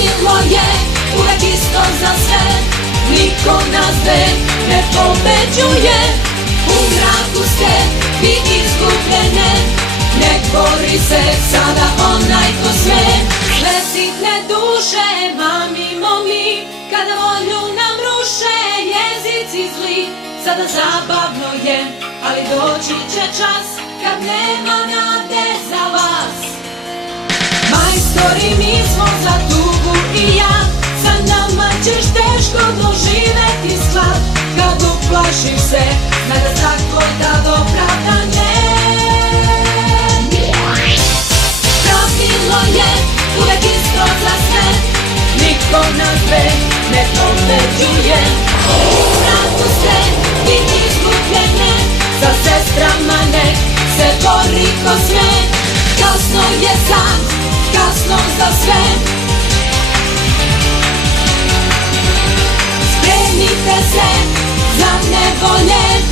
Pravilo je uvek isto za sve, niko nas dve ne pobeđuje. U mraku ste vi izgubljene, ne bori se sada onaj ko sve. Sve sitne duše mamimo mi, kada volju nam ruše jezici zli. Sada zabavno je, ali doći će čas kad nema nade za vas. Majstori mi smo za tugu i ja, sa nama ćeš teško doživeti sklad. Kad uplašiš se, znaj da tako da do pravda ne. Pravilo je uvek isto za sve, niko nas dve ne pobeđuje. U mraku ste vi izgubljene, za sestrama nek se bori ko sme. Kasno je sad, kasno za sve. Spremite se za nevolje.